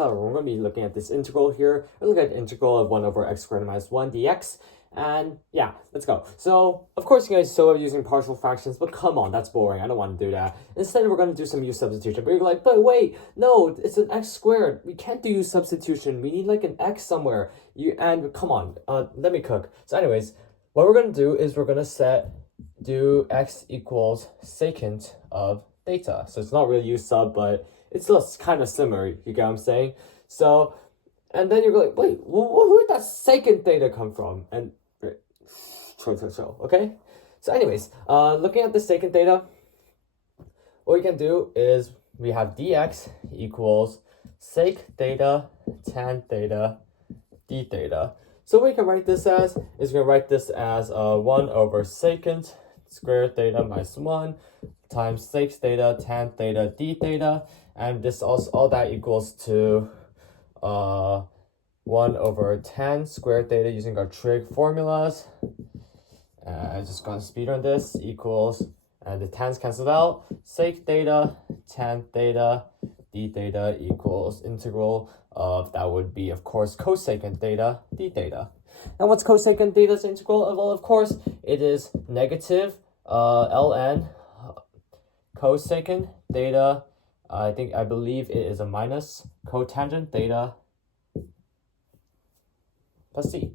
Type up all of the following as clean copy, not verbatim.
However, we're going to be looking at this integral here. We're looking at the integral of 1 over x squared minus 1 dx. And yeah, let's go. So, of course, you guys still are using partial fractions, but come on, that's boring. I don't want to do that. Instead, we're going to do some u substitution. But you're like, but wait, no, it's an x squared. We can't do u substitution. We need like an x somewhere. And come on, let me cook. So anyways, what we're going to do is we're going to do x equals secant of theta. So it's not really u sub, but it's just kind of similar. You get what I'm saying? So, and then you're like, wait, where did that secant theta come from? And chill, okay? So anyways, looking at the secant theta, what we can do is we have dx equals sec theta tan theta d theta. So what we can write this as is we're going to write this as 1 over secant squared theta minus 1 times sec theta tan theta d theta, and this also all that equals to 1 over tan squared theta using our trig formulas. I'm just going to speed on this, equals, and the tans cancel out, sec theta tan theta d theta equals integral of, that would be, of course, cosecant theta d theta. And what's cosecant theta's integral? Well, of course, it is negative ln cosecant theta. I believe it is a minus cotangent theta plus c.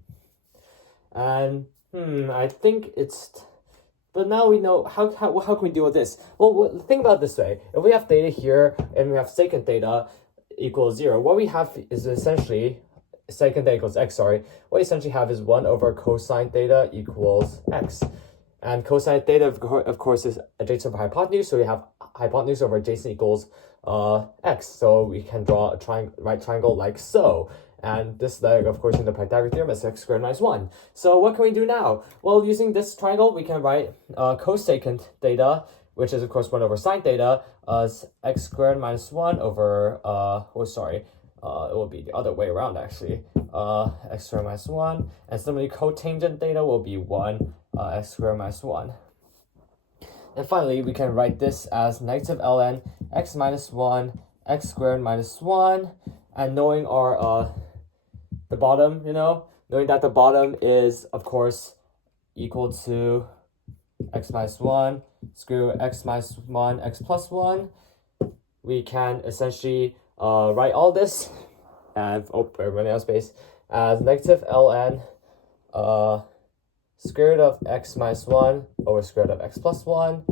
And I think it's, but now we know how can we deal with this? Well, think about it this way. If we have theta here and we have secant theta equals 0, what we have is essentially secant theta equals x, sorry. What we essentially have is 1 over cosine theta equals x. And cosine theta, of course, is adjacent over hypotenuse, so we have hypotenuse over adjacent equals x. So we can draw a right triangle like so. And this leg, of course, in the Pythagorean theorem is x squared minus 1. So what can we do now? Well, using this triangle, we can write cosecant theta, which is, of course, 1 over sine theta, as x squared minus 1 over, it will be the other way around, actually. X squared minus 1. And similarly, cotangent theta will be 1, x squared minus 1. And finally, we can write this as negative ln x minus 1, x squared minus 1. And knowing our the bottom, knowing that the bottom is, of course, equal to x minus 1, screw x minus 1, x plus 1, we can essentially write all this, and, we're running out of space, as negative ln square root of x minus 1 over square root of x plus 1,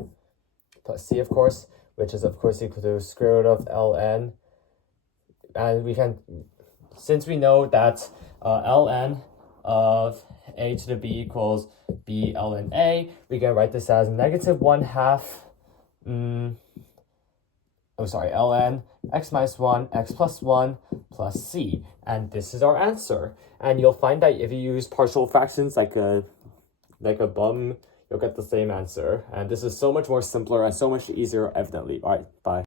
plus c, of course, which is, of course, equal to square root of ln. And we can, since we know that ln of a to the b equals b ln a, we can write this as negative 1/2, ln x minus 1, x plus 1 plus c. And this is our answer. And you'll find that if you use partial fractions like a bum, you'll get the same answer. And this is so much more simpler and so much easier, evidently. All right, bye.